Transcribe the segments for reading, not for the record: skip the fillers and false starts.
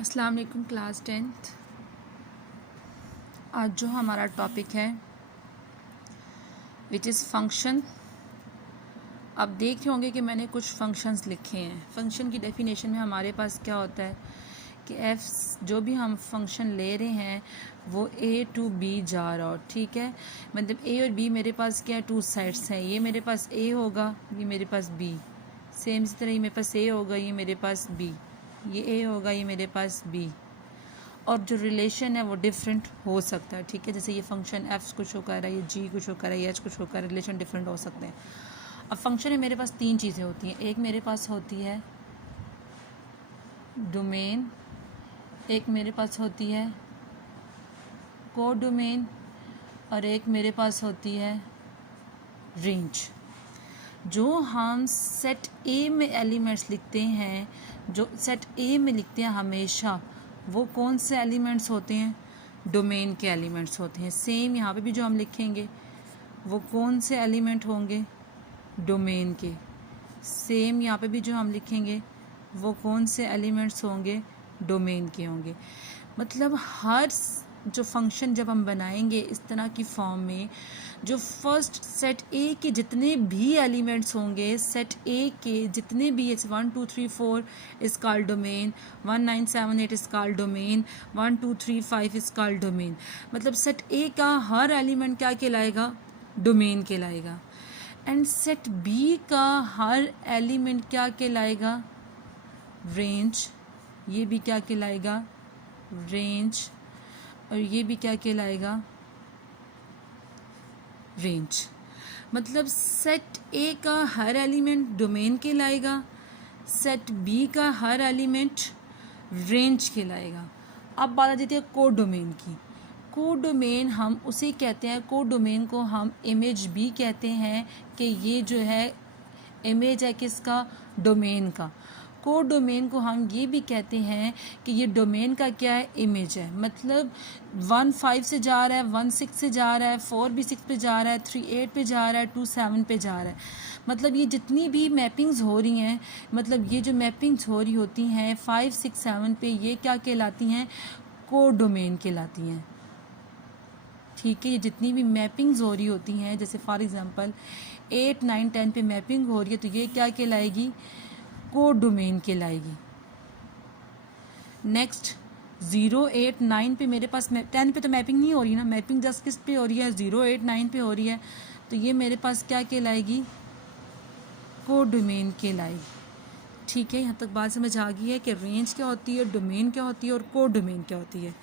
अस्सलाम वालेकुम class 10th। आज जो हमारा टॉपिक है विच इज़ फंक्शन। आप देख रहे होंगे कि मैंने कुछ फंक्शंस लिखे हैं। फंक्शन की डेफिनेशन में हमारे पास क्या होता है कि एफ जो भी हम फंक्शन ले रहे हैं वो ए टू बी जा रहा हो, ठीक है। मतलब ए और बी मेरे पास क्या है, टू साइड्स हैं। ये मेरे पास ए होगा, ये मेरे पास बी। सेम इसी तरह ये मेरे पास ए होगा, ये मेरे पास बी। ये ए होगा, ये मेरे पास बी। और जो रिलेशन है वो डिफरेंट हो सकता है, ठीक है। जैसे ये फंक्शन एफ को शो कर रहा है, ये जी को शो कर रहा है, ये एच को शो कर रहा है, रिलेशन डिफरेंट हो सकते हैं। अब फंक्शन में मेरे पास तीन चीज़ें होती हैं। एक मेरे पास होती है डोमेन, एक मेरे पास होती है को डोमेन, और एक मेरे पास होती है रेंज। जो हम सेट ए में एलिमेंट्स लिखते हैं, जो सेट ए में लिखते हैं हमेशा, वो कौन से एलिमेंट्स होते हैं? डोमेन के एलिमेंट्स होते हैं। सेम यहाँ पे भी जो हम लिखेंगे वो कौन से एलिमेंट होंगे? डोमेन के। सेम यहाँ पे भी जो हम लिखेंगे वो कौन से एलिमेंट्स होंगे? डोमेन के होंगे। मतलब हर जो फंक्शन जब हम बनाएंगे इस तरह की फॉर्म में, जो फर्स्ट सेट ए के जितने भी एलिमेंट्स होंगे, सेट ए के जितने भी 1 2 3 4 is called domain, 1 9 7 8 is called domain, 1 2 3 5 is called domain. मतलब सेट ए का हर एलिमेंट क्या कहलाएगा? डोमेन कहलाएगा। एंड सेट बी का हर एलिमेंट क्या कहलाएगा? रेंज। ये भी क्या कहलाएगा? रेंज। और ये भी क्या कहलाएगा? रेंज। मतलब सेट ए का हर एलिमेंट डोमेन कहलाएगा, सेट बी का हर एलिमेंट रेंज कहलाएगा। अब बात आ जाती है को डोमेन की। को डोमेन हम उसे कहते हैं, को डोमेन को हम इमेज भी कहते हैं कि ये जो है इमेज है किसका? डोमेन का। को डोमेन को हम ये भी कहते हैं कि ये डोमेन का क्या है? इमेज है। मतलब 1 5 से जा रहा है, 1 6 से जा रहा है, 4 भी 6 पे जा रहा है, 3 8 पे जा रहा है, 2 7 पे जा रहा है। मतलब ये जितनी भी मैपिंग्स हो रही हैं, मतलब ये जो मैपिंग्स हो रही होती हैं 5 6 7 पे, ये क्या कहलाती हैं? को डोमेन कहलाती हैं, ठीक है। ये जितनी भी मैपिंग्स हो रही होती हैं, जैसे फॉर एग्जांपल 8 9 10 पे मैपिंग हो रही है, तो ये क्या कहलाएगी? को डोमेन कहलाएगी। नेक्स्ट 0 8 9 पे मेरे पास 10 पे तो मैपिंग नहीं हो रही ना, मैपिंग जस्ट किस पे हो रही है? 0 8 9 पे हो रही है, तो ये मेरे पास क्या कहलाएगी? को डोमेन कहलाएगी, ठीक है। यहाँ तक बात समझ आ गई है कि रेंज क्या होती है, डोमेन क्या होती है और को डोमेन क्या होती है।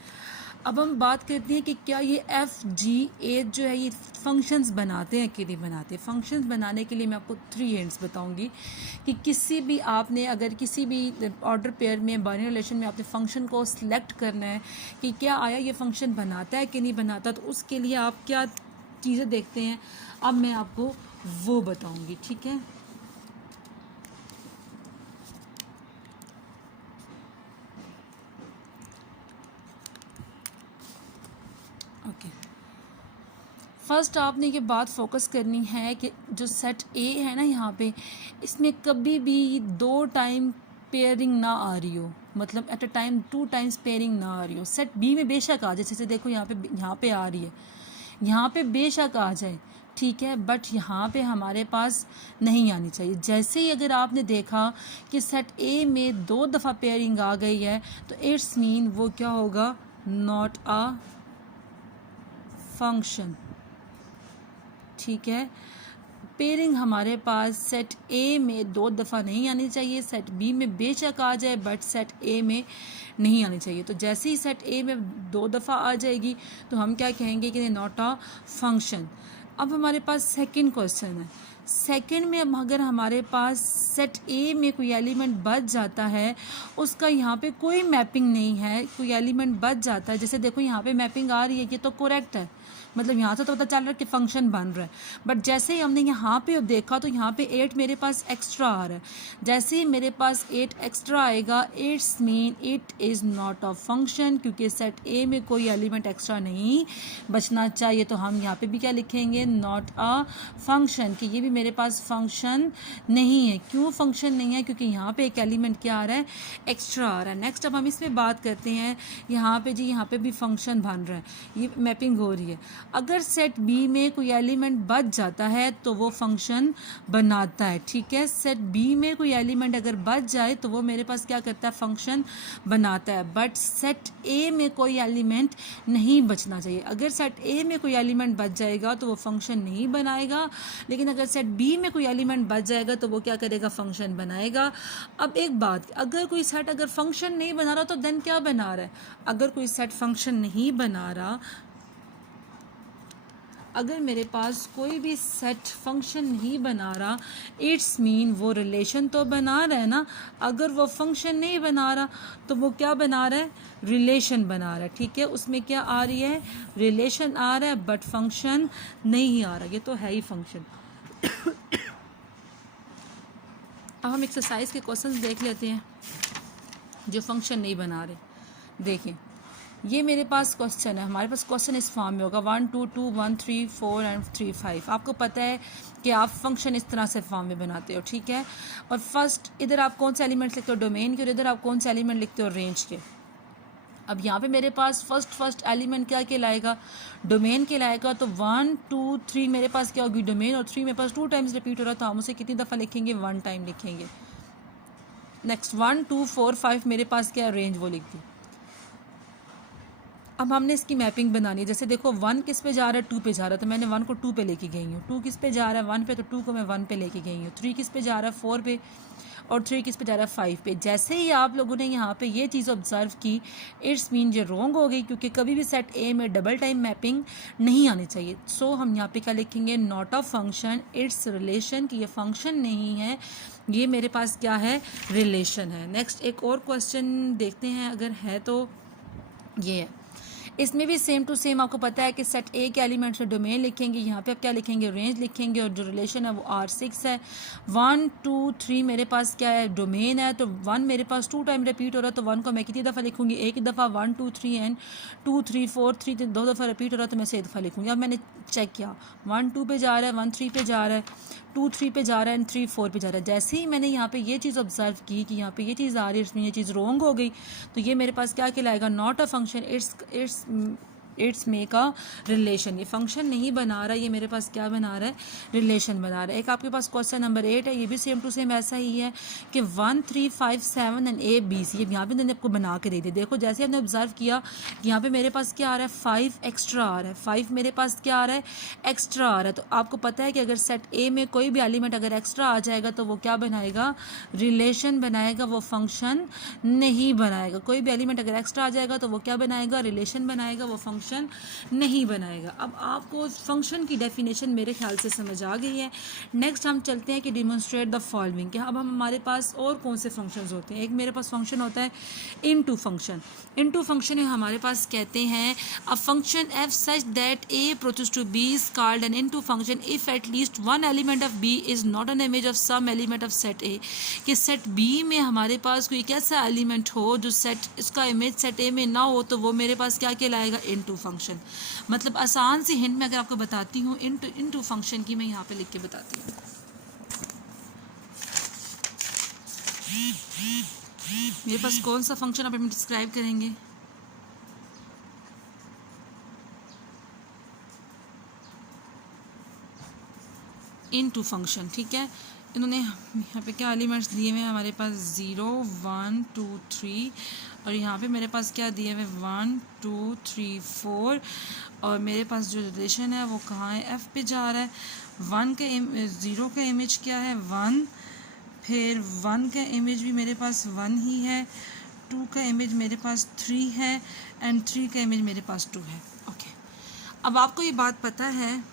अब हम बात करते हैं कि क्या ये एफ जी ए जो है ये फंक्शंस बनाते हैं कि नहीं बनाते। फंक्शंस बनाने के लिए मैं आपको 3 हिंट्स बताऊंगी कि किसी भी आपने अगर किसी भी ऑर्डर पेयर में, बाइनरी रिलेशन में आपने फंक्शन को सिलेक्ट करना है कि क्या आया ये फंक्शन बनाता है कि नहीं बनाता, तो उसके लिए आप क्या चीज़ें देखते हैं, अब मैं आपको वो बताऊँगी, ठीक है। ओके, फर्स्ट आपने ये बात फोकस करनी है कि जो सेट ए है ना यहाँ पे, इसमें कभी भी 2 टाइम पेयरिंग ना आ रही हो, मतलब at a time 2 times pairing ना आ रही हो। सेट बी में बेशक आ जाए, जैसे देखो यहाँ पे आ रही है, यहाँ पे बेशक आ जाए, ठीक है, बट यहाँ पे हमारे पास नहीं आनी चाहिए। जैसे ही अगर आपने देखा कि सेट ए में 2 दफ़ा पेयरिंग आ गई है, तो इट्स मीन वो क्या होगा? नॉट अ फंक्शन, ठीक है। पेयरिंग हमारे पास सेट ए में 2 दफ़ा नहीं आनी चाहिए, सेट बी में बेशक आ जाए बट सेट ए में नहीं आनी चाहिए। तो जैसे ही सेट ए में 2 दफ़ा आ जाएगी तो हम क्या कहेंगे कि नॉट अ फंक्शन। अब हमारे पास सेकंड क्वेश्चन है। सेकंड में अब अगर हमारे पास सेट ए में कोई एलिमेंट बच जाता है, उसका यहाँ पे कोई मैपिंग नहीं है, कोई एलिमेंट बच जाता है, जैसे देखो यहाँ पे मैपिंग आ रही है, ये तो करेक्ट है, मतलब यहाँ से तो पता चल रहा है कि फंक्शन बन रहा है, बट जैसे ही हमने यहाँ पे देखा तो यहाँ पे 8 मेरे पास एक्स्ट्रा आ रहा है। जैसे ही मेरे पास 8 एक्स्ट्रा आएगा, it's mean it is not a function, क्योंकि सेट ए में कोई एलिमेंट एक्स्ट्रा नहीं बचना चाहिए। तो हम यहाँ पे भी क्या लिखेंगे, नॉट अ फंक्शन, कि ये भी मेरे पास फंक्शन नहीं है। क्यों फंक्शन नहीं है, क्योंकि यहाँ पे एक एलिमेंट क्या आ रहा है, एक्स्ट्रा आ रहा है। नेक्स्ट अब हम इसमें बात करते हैं, यहाँ पे जी यहाँ पे भी फंक्शन बन रहा है, ये मैपिंग हो रही है। अगर सेट बी में कोई एलिमेंट बच जाता है तो वो फंक्शन बनाता है, ठीक है। सेट बी में कोई एलिमेंट अगर बच जाए तो वो मेरे पास क्या करता है, फंक्शन बनाता है। बट सेट ए में कोई एलिमेंट नहीं बचना चाहिए। अगर सेट ए में कोई एलिमेंट बच जाएगा तो वो फंक्शन नहीं बनाएगा, लेकिन अगर सेट बी में कोई एलिमेंट बच जाएगा तो वो क्या करेगा, फंक्शन बनाएगा। अब एक बात, अगर कोई सेट अगर फंक्शन नहीं बना रहा तो देन क्या बना रहा है, अगर कोई सेट फंक्शन नहीं बना रहा, अगर मेरे पास कोई भी सेट फंक्शन नहीं बना रहा, इट्स मीन वो रिलेशन तो बना रहा है ना। अगर वो फंक्शन नहीं बना रहा तो वो क्या बना रहा है, रिलेशन बना रहा है, ठीक है। उसमें क्या आ रही है, रिलेशन आ रहा है, बट फंक्शन नहीं आ रहा। ये तो है ही फंक्शन। अब हम एक्सरसाइज के क्वेश्चंस देख लेते हैं जो फंक्शन नहीं बना रहे। देखिए, ये मेरे पास क्वेश्चन है, हमारे पास क्वेश्चन इस फॉर्म में होगा 1 2 2 1 3 4 एंड 3 5। आपको पता है कि आप फंक्शन इस तरह से फॉर्म में बनाते हो, ठीक है। और फर्स्ट इधर आप कौन से एलिमेंट्स लिखते हो, डोमेन के, और इधर आप कौन से एलिमेंट लिखते हो, रेंज के। अब यहाँ पे मेरे पास फर्स्ट एलिमेंट क्या कहलाएगा, डोमेन कहलाएगा। तो 1 2 3 मेरे पास क्या होगी, डोमेन, और 3 मेरे पास 2 टाइम्स रिपीट हो रहा था, हम उसे कितनी दफ़ा लिखेंगे, 1 टाइम लिखेंगे। नेक्स्ट 1 2 4 5 मेरे पास क्या रेंज, वो लिख दी। अब हमने इसकी मैपिंग बनानी है। जैसे देखो 1 किस पे जा रहा है, 2 पे जा रहा है, तो मैंने 1 को 2 पे लेके गई हूँ। 2 किस पे जा रहा है, 1 पे, तो 2 को मैं 1 पे लेके गई हूँ। 3 किस पे जा रहा है, 4 पे, और 3 किस पे जा रहा है, 5 पे। जैसे ही आप लोगों ने यहाँ पे ये चीज़ ऑब्जर्व की, इट्स मीन ये रॉन्ग हो गई, क्योंकि कभी भी सेट ए में डबल टाइम मैपिंग नहीं आनी चाहिए। सो हम यहाँ पे क्या लिखेंगे, not a function, it's relation, कि ये फंक्शन नहीं है, ये मेरे पास क्या है, रिलेशन है। नेक्स्ट एक और क्वेश्चन देखते हैं, अगर है तो ये है। इसमें भी सेम टू सेम आपको पता है कि सेट ए के एलिमेंट्स में डोमेन लिखेंगे, यहाँ पे आप क्या लिखेंगे, रेंज लिखेंगे, और जो रिलेशन है वो R6 है। 1 2 3 मेरे पास क्या है, डोमेन है, तो 1 मेरे पास 2 टाइम रिपीट हो रहा है, तो 1 को मैं कितनी दफ़ा लिखूंगी, एक दफ़ा। 1 2 3 एंड 2 3 4 3 2 दफ़ा रिपीट हो रहा है, तो मैं 6 दफ़ा लिखूंगी। अब मैंने चेक किया, 1 2 पे जा रहा है, 1 3 पे जा रहा है, 2 3 पे जा रहा है, एंड 3 4 पे जा रहा है। जैसे ही मैंने यहाँ पे ये चीज़ ऑब्जर्व की कि यहाँ पे ये चीज़ आ रही है, इसमें ये चीज़ रॉन्ग हो गई, तो ये मेरे पास क्या कहलाएगा, not a function, it's make a relation. ये फंक्शन नहीं बना रहा, ये मेरे पास क्या बना रहा है, रिलेशन बना रहा है। एक आपके पास क्वेश्चन नंबर 8 है, ये भी सेम टू सेम ऐसा ही है कि 1 3 5 7 एंड A B C, ये यहाँ पे मैंने आपको बना के दे दिया। देखो जैसे हमने ऑब्जर्व किया, यहाँ पे मेरे पास क्या आ रहा है, 5 एक्स्ट्रा आ रहा है, 5 मेरे पास क्या आ रहा है, एक्स्ट्रा आ रहा है। तो आपको पता है कि अगर सेट ए में कोई भी एलिमेंट अगर एक्स्ट्रा आ जाएगा तो वो क्या बनाएगा, रिलेशन बनाएगा, वो फंक्शन नहीं बनाएगा। कोई भी एलिमेंट अगर एक्स्ट्रा आ जाएगा तो वो क्या बनाएगा, रिलेशन बनाएगा, वो फंक्शन नहीं बनाएगा। अब आपको फंक्शन की डेफिनेशन मेरे ख्याल से समझ आ गई है। नेक्स्ट हम चलते हैं कि डिमोन्स्ट्रेट द फॉलोइंग, कि अब हम हमारे पास और कौन से फंक्शंस होते हैं। एक मेरे पास फंक्शन होता है इनटू फंक्शन। इनटू फंक्शन में हमारे पास कहते हैं a function f such that A approaches to B is called an into function if at least one element of B is not an image of some element of set A, कि set B में हमारे पास कोई एक ऐसा element हो जो set इसका image set A में ना हो, तो वो मेरे पास क्या कहलाएगा, इनटू फंक्शन। मतलब आसान सी हिंट मैं अगर आपको बताती हूँ इनटू फंक्शन की, मैं यहाँ पे लिख के बताती हूँ। मेरे पास कौन सा फंक्शन आप डिस्क्राइब करेंगे, इनटू फंक्शन, ठीक है। इन्होंने यहाँ पे क्या एलिमेंट्स दिए हुए हैं, हमारे पास 0 1 2 3, और यहाँ पे मेरे पास क्या दिए हुए 1 2 3 4, और मेरे पास जो रिलेशन है वो कहाँ है, एफ पे जा रहा है। 0 का इमेज क्या है, 1, फिर 1 का इमेज भी मेरे पास 1 ही है, 2 का इमेज मेरे पास 3 है, एंड 3 का इमेज मेरे पास 2 है। ओके, अब आपको ये बात पता है,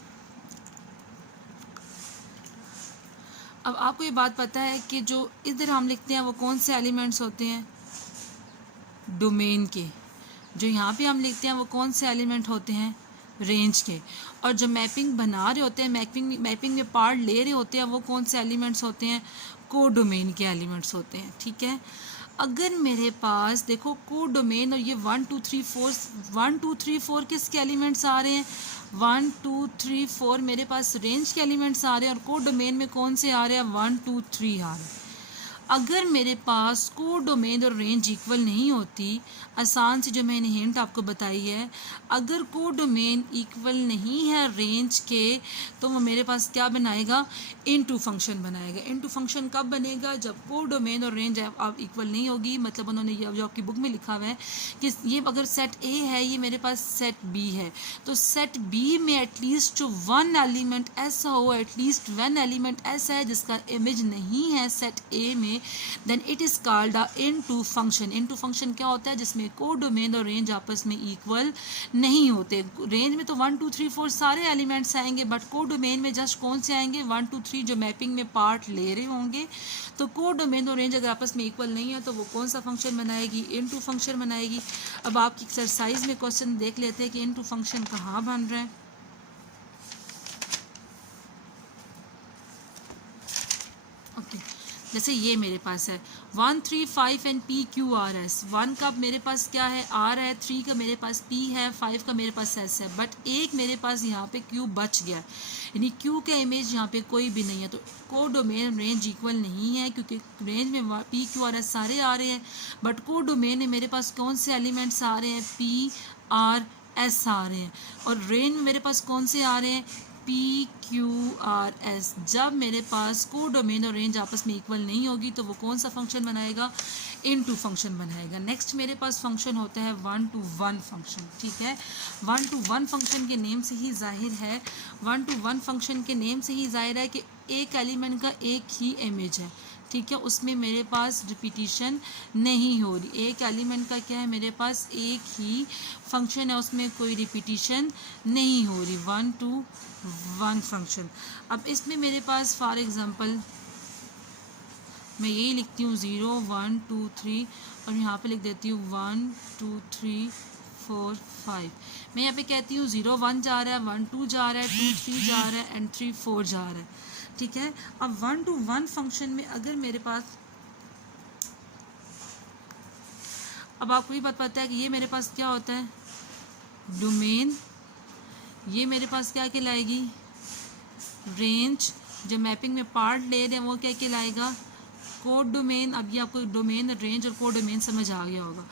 अब आपको ये बात पता है कि जो इधर हम लिखते हैं वो कौन से एलिमेंट्स होते हैं, डोमेन के। जो यहाँ पे हम लिखते हैं वो कौन से एलिमेंट होते हैं, रेंज के। और जो मैपिंग बना रहे होते हैं, मैपिंग में पार्ट ले रहे होते हैं, वो कौन से एलिमेंट्स होते हैं? कोडोमेन के एलिमेंट्स होते हैं, ठीक है। अगर मेरे पास देखो कोडोमेन और ये 1 2 3 4 1 2 3 4 किसके एलिमेंट्स आ रहे हैं? 1 2 3 4 मेरे पास रेंज के एलिमेंट्स आ रहे हैं, और कोडोमेन में कौन से आ रहे हैं? 1 2 3 आ रहे हैं। अगर मेरे पास कोडोमेन और रेंज इक्वल नहीं होती, आसान सी जो मैंने हिंट आपको बताई है, अगर कोडोमेन इक्वल नहीं है रेंज के, तो वो मेरे पास क्या बनाएगा? इनटू फंक्शन बनाएगा। इनटू फंक्शन कब बनेगा? जब कोडोमेन और रेंज आप इक्वल नहीं होगी। मतलब उन्होंने ये जो आपकी बुक में लिखा हुआ है कि ये अगर सेट ए है, ये मेरे पास सेट बी है, तो सेट बी में एटलीस्ट जो वन एलिमेंट ऐसा हो, एटलीस्ट वन एलिमेंट ऐसा है जिसका इमेज नहीं है सेट ए में, then it is called a into function. Into function क्या होता है? जिसमें कोडोमेन और रेंज आपस में इक्वल नहीं होते। रेंज में तो 1 2 3 4 सारे एलिमेंट्स आएंगे, बट कोडोमेन में जस्ट कौन से आएंगे? 1 2 3 जो मैपिंग में पार्ट ले रहे होंगे। तो कोडोमेन और रेंज अगर आपस में इक्वल नहीं है तो वो कौन सा फंक्शन बनाएगी? इनटू फंक्शन बनाएगी। अब आपकी एक्सरसाइज में क्वेश्चन देख लेते हैं कि इनटू फंक्शन कहाँ बन रहा है। जैसे ये मेरे पास है 1 3 5 and P Q R S. 1 का मेरे पास क्या है? आर है। 3 का मेरे पास पी है। 5 का मेरे पास एस है। बट एक मेरे पास यहाँ पे क्यू बच गया, यानी क्यू का इमेज यहाँ पे कोई भी नहीं है। तो कोडोमेन रेंज इक्वल नहीं है, क्योंकि रेंज में पी क्यू आर एस सारे आ रहे हैं, बट कोडोमेन में मेरे पास कौन से एलिमेंट्स आ रहे हैं? पी आर एस आ रहे हैं। और रेंज में मेरे पास कौन से आ रहे हैं? P Q R S. जब मेरे पास कोडोमेन और रेंज आपस में इक्वल नहीं होगी तो वो कौन सा फंक्शन बनाएगा? इनटू फंक्शन बनाएगा। नेक्स्ट मेरे पास फंक्शन होता है 1 to 1 फंक्शन, ठीक है। 1 to 1 फंक्शन के नेम से ही जाहिर है, 1 to 1 फंक्शन के नेम से ही जाहिर है कि एक एलिमेंट का एक ही इमेज है, ठीक है। उसमें मेरे पास रिपीटिशन नहीं हो रही। एक एलिमेंट का क्या है? मेरे पास एक ही फंक्शन है, उसमें कोई रिपीटिशन नहीं हो रही। 1 to 1 फंक्शन। अब इसमें मेरे पास फॉर एग्जांपल मैं यही लिखती हूँ 0 1 2 3 और यहाँ पे लिख देती हूँ 1 2 3 4 5। मैं यहाँ पे कहती हूँ 0 1 जा रहा है, 1 2 जा रहा है, 2 3 जा रहा है एंड 3 4 जा रहा है, ठीक है। अब 1 to 1 फंक्शन में अगर मेरे पास, अब आपको भी पता है कि ये मेरे पास क्या होता है? डोमेन। ये मेरे पास क्या कहलाएगी? रेंज। जो मैपिंग में पार्ट ले रहे हैं वो क्या कहलाएगा? Code domain. अब ये आपको डोमेन, रेंज और कोड डोमेन समझ आ गया होगा।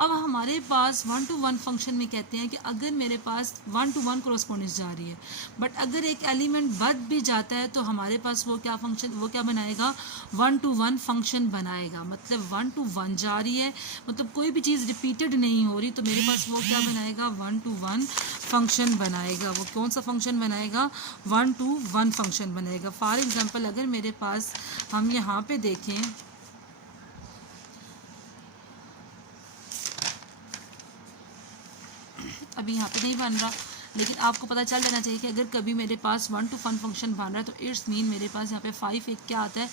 अब हमारे पास 1 to 1 फंक्शन में कहते हैं कि अगर मेरे पास 1 to 1 कोरोस्पोंडेंस जा रही है, बट अगर एक एलिमेंट बच भी जाता है तो हमारे पास वो क्या फंक्शन, वो क्या बनाएगा? 1 to 1 फंक्शन बनाएगा। मतलब 1 to 1 जा रही है, मतलब कोई भी चीज़ रिपीटेड नहीं हो रही, तो मेरे पास वो क्या बनाएगा? 1 to 1 फंक्शन बनाएगा। वो कौन सा फंक्शन बनाएगा? 1 to 1 फंक्शन बनाएगा। फॉर एग्जाम्पल अगर मेरे पास हम यहाँ पे देखें, अभी यहाँ पे नहीं बन रहा, लेकिन आपको पता चल जाना चाहिए कि अगर कभी मेरे पास 1 to 1 फंक्शन बन रहा है तो इट्स मीन मेरे पास यहाँ पे 5 एक क्या आता है?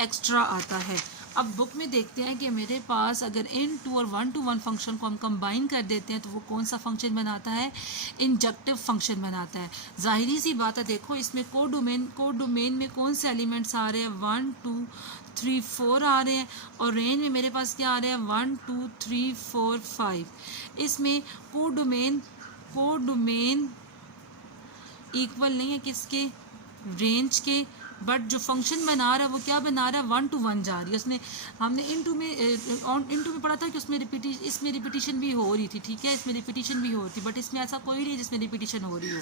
एक्स्ट्रा आता है। अब बुक में देखते हैं कि मेरे पास अगर इन 2 और 1 to 1 फंक्शन को हम कंबाइन कर देते हैं तो वो कौन सा फंक्शन बनाता है? इंजेक्टिव फंक्शन बनाता है। जाहिरी सी बात है, देखो इसमें कोडोमेन में कौन से एलिमेंट्स आ रहे हैं? 1 2 3 4 आ रहे हैं, और रेंज में मेरे पास क्या आ रहे हैं? 1 2 3 4 5। इसमें कोडोमेन इक्वल नहीं है किसके? रेंज के। बट जो फंक्शन बना रहा है वो क्या बना रहा है? 1 to 1 जा रही है। उसमें हमने इनटू में पढ़ा था कि उसमें इसमें रिपीटिशन भी हो रही थी, ठीक है, इसमें रिपीटिशन भी हो रही थी, बट इसमें ऐसा कोई नहीं जिसमें रिपीटिशन हो रही हो।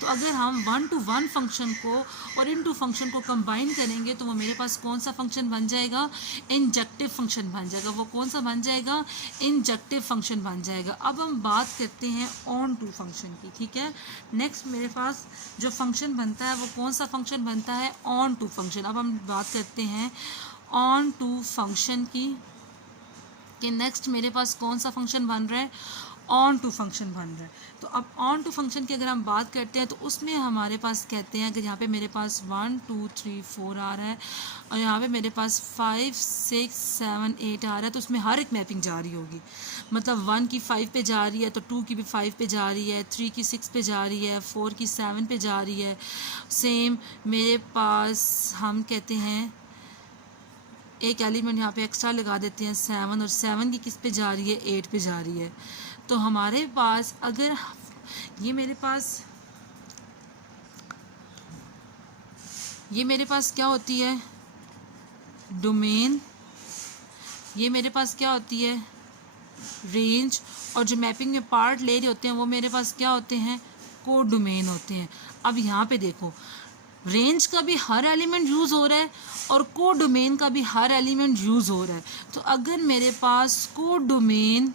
तो अगर हम 1 to 1 फंक्शन को और इनटू फंक्शन को कंबाइन करेंगे तो वो मेरे पास कौन सा फंक्शन बन जाएगा? इंजेक्टिव फंक्शन बन जाएगा। वो कौन सा बन जाएगा? इंजेक्टिव फंक्शन बन जाएगा। अब हम बात करते हैं ऑन टू फंक्शन की, ठीक है। नेक्स्ट मेरे पास जो फंक्शन बनता है वो कौन सा फंक्शन बनता है? Onto function. अब हम बात करते हैं ऑन टू फंक्शन की कि नेक्स्ट मेरे पास कौन सा फंक्शन बन रहा है? ऑन टू फंक्शन बन रहा है। तो अब ऑन टू फंक्शन की अगर हम बात करते हैं तो उसमें हमारे पास कहते हैं कि यहाँ पे मेरे पास 1 2 3 4 आ रहा है और यहाँ पे मेरे पास 5 6 7 8 आ रहा है, तो उसमें हर एक मैपिंग जा रही होगी। मतलब 1 की 5 पे जा रही है तो 2 की भी 5 पे जा रही है, 3 की 6 पे जा रही है, 4 की 7 पे जा रही है। सेम मेरे पास हम कहते हैं एक एलिमेंट यहाँ पे एक्स्ट्रा लगा देते हैं 7, और 7 की किस पे जा रही है, 8 पे जा रही है। तो हमारे पास अगर ये मेरे पास क्या होती है, डोमेन, ये मेरे पास क्या होती है, रेंज, और जो मैपिंग में पार्ट ले रहे होते हैं वो मेरे पास क्या होते हैं, कोड डोमेन होते हैं। अब यहाँ पे देखो, रेंज का भी हर एलिमेंट यूज़ हो रहा है और कोड डोमेन का भी हर एलिमेंट यूज़ हो रहा है। तो अगर मेरे पास कोड डोमेन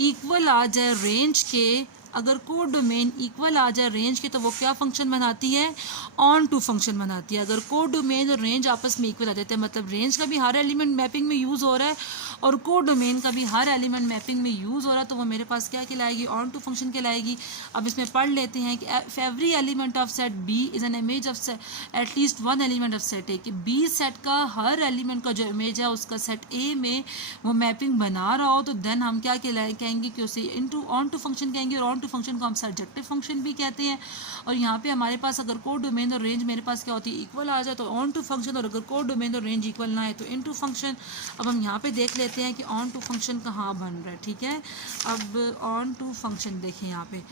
इक्वल आ जाए रेंज के, अगर कोड डोमेन इक्वल आ जाए रेंज के, तो वो क्या फंक्शन बनाती है, ऑन टू फंक्शन बनाती है। अगर कोड डोमेन और रेंज आपस में इक्वल आ जाते हैं, मतलब रेंज का भी हर एलिमेंट मैपिंग में यूज़ हो रहा है और कोड डोमेन का भी हर एलिमेंट मैपिंग में यूज़ हो रहा है, तो वो मेरे पास क्या कहलाएगी, ऑन टू फंक्शन कहलाएगी। अब इसमें पढ़ लेते हैं कि every element of set B is an image of at least one element of set A, कि बी सेट का हर एलिमेंट का जो इमेज है उसका सेट ए में वो मैपिंग बना रहा हो, तो देन हम क्या कहेंगे कि उसे इनटू ऑन टू फंक्शन कहेंगे। और ऑन टू फंक्शन को हम सर्जेक्टिव फंक्शन भी कहते हैं। और यहाँ पे हमारे पास अगर कोड डोमेन और रेंज मेरे पास क्या होती है, इक्वल आ जाए तो ऑन टू फंक्शन, और अगर कोड डोमेन और रेंज इक्वल ना है तो इन टू फंक्शन। अब हम यहाँ पे देख लेते हैं कि ऑन टू फंक्शन कहाँ बन रहा है। ठीक है, अब ऑन टू फंक्शन देखें, यहाँ पे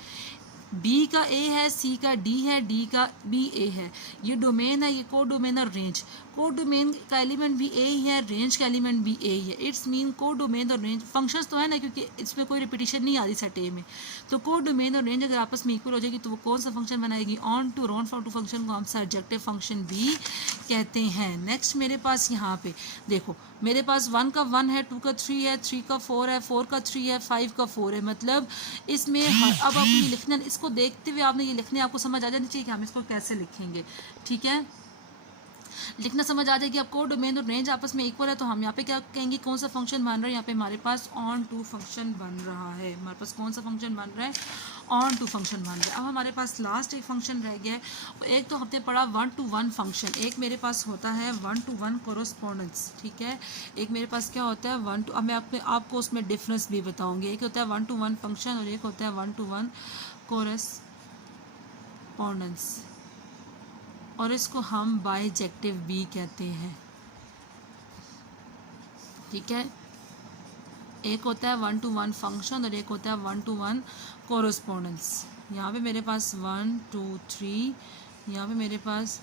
बी का ए है, सी का डी है, डी का बी ए है, ये डोमेन है, ये कोड डोमेन और रेंज। कोड डोमेन का एलिमेंट भी ए ही है, रेंज का एलिमेंट भी ए ही है। इट्स मीन कोड डोमेन और रेंज फंक्शंस तो है ना, क्योंकि इसमें कोई रिपीटिशन नहीं आ रही सेट ए में। तो कोड डोमेन और रेंज अगर आपस में इक्वल हो जाएगी तो वो कौन सा फंक्शन बनाएगी, ऑन टू फंक्शन को हम सर्जेक्टिव फंक्शन भी कहते हैं। नेक्स्ट मेरे पास यहाँ पे देखो, मेरे पास 1 का 1 है, 2 का 3 है, 3 का 4 है, 4 का 3 है, 5 का 4 है। मतलब इसमें अब आप ये लिखना, इसको देखते हुए आपने ये लिखने आपको समझ आ जानी चाहिए कि हम इसको कैसे लिखेंगे। ठीक है, लिखना समझ आ जाएगी। अब कोड डोमेन और रेंज आपस में इक्वल है तो हम यहाँ पे क्या कहेंगे, कौन सा फंक्शन बन रहा है, यहाँ पे हमारे पास ऑन टू फंक्शन बन रहा है। हमारे पास कौन सा फंक्शन बन रहा है, ऑन टू फंक्शन बन रहा है। अब हमारे पास लास्ट एक फंक्शन रह गया है। एक तो हमने पढ़ा 1 to 1 फंक्शन, एक मेरे पास होता है 1 to 1 कोरोस्पोंडेंस। ठीक है, एक मेरे पास क्या होता है 1 to, अब मैं आपको उसमें डिफरेंस भी बताऊँगी। एक होता है 1 to 1 फंक्शन और एक होता है 1 to 1 कोरेस्पोंडेंस, और इसको हम बाइजेक्टिव भी कहते हैं। ठीक है, एक होता है 1 to 1 फंक्शन और एक होता है 1 to 1 कोरोस्पोंडेंस। यहाँ पे मेरे पास 1 2 3, यहाँ पे मेरे पास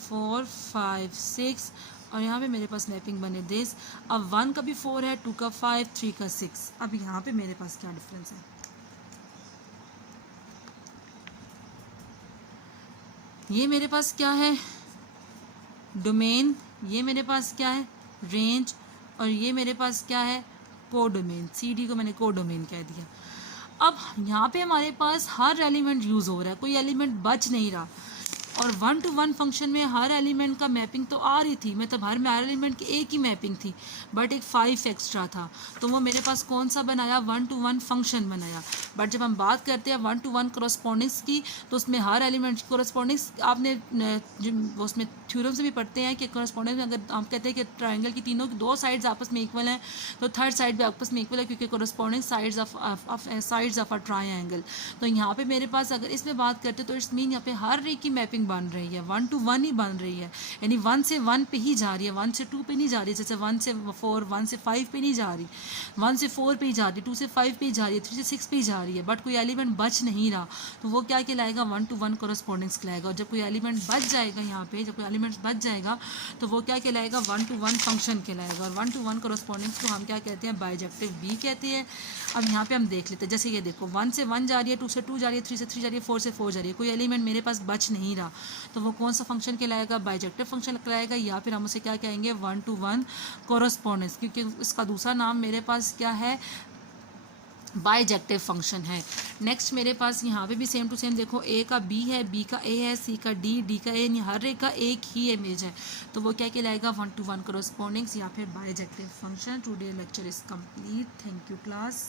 4 5 6, और यहाँ पे मेरे पास मैपिंग बने दिस। अब 1 का भी 4 है, 2 का 5, 3 का 6। अब यहाँ पे मेरे पास क्या डिफरेंस है, ये मेरे पास क्या है, डोमेन, ये मेरे पास क्या है, रेंज, और ये मेरे पास क्या है, कोड डोमेन। सी डी को मैंने कोड डोमेन कह दिया। अब यहाँ पे हमारे पास हर एलिमेंट यूज़ हो रहा है, कोई एलिमेंट बच नहीं रहा। और 1 to 1 फंक्शन में हर एलिमेंट का मैपिंग तो आ रही थी, मतलब हर एलिमेंट की एक ही मैपिंग थी, बट एक 5 एक्स्ट्रा था। तो वो मेरे पास कौन सा बनाया, 1 to 1 फंक्शन बनाया। बट जब हम बात करते हैं 1 to 1 कोरस्पोंडेंस की, तो उसमें हर एलिमेंट कोरस्पोंडेंस आपने उसमें थ्योरम से भी पढ़ते हैं कि कोरस्पोंडेंस में अगर हम कहते हैं कि ट्राइंगल की तीनों की 2 साइड्स आपस में इक्वल हैं, तो थर्ड साइड भी आपस में इक्वल है, क्योंकि corresponding sides of a triangle. तो यहाँ पे मेरे पास अगर इसमें बात करते तो इट्स मीन यहाँ पे हर एक की मैपिंग बन रही है, 1 to 1 ही बन रही है, यानी 1 से 1 पे ही जा रही है, 1 से 2 पे नहीं जा रही। जैसे 1 से 4, 1 से 5 पे नहीं जा रही, 1 से 4 पे ही जा रही, 2 से 5 पे ही जा रही है, 3 से 6 पे ही जा रही है, बट कोई एलिमेंट बच नहीं रहा। तो वो क्या कहलाएगा, 1 to 1 कोरस्पोंडेंस कहलाएगा। और जब कोई एलिमेंट बच जाएगा, यहाँ पे जब कोई एलिमेंट बच जाएगा तो वो क्या कहलाएगा, 1 to 1 फंक्शन कहलाएगा। और 1 to 1 कोरस्पोंडेंस को हम क्या कहते हैं, बाइजेक्टिव भी कहते हैं। अब यहाँ पे हम देख लेते हैं, जैसे ये देखो 1 से 1 जा रही है, 2 से 2 जा रही है, 3 से 3 जा रही है, 4 से 4 जा रही है, कोई एलिमेंट मेरे पास बच नहीं रहा। तो वो कौन सा फंक्शन कहलाएगा, बाइजेक्टिव फंक्शन कहलाएगा, या फिर हम उसे क्या कहेंगे, 1 to 1 कोरस्पोंडेंस, क्योंकि इसका दूसरा नाम मेरे पास क्या है, बाइजेक्टिव फंक्शन है। नेक्स्ट मेरे पास यहाँ पे भी सेम टू सेम देखो, ए का बी है, बी का ए है, सी का डी, डी का ए, हर एक का एक ही इमेज है। तो वो क्या कहलाएगा, 1 to 1 कोरस्पोंडेंस या फिर bijective function. Today lecture is complete. Thank you class.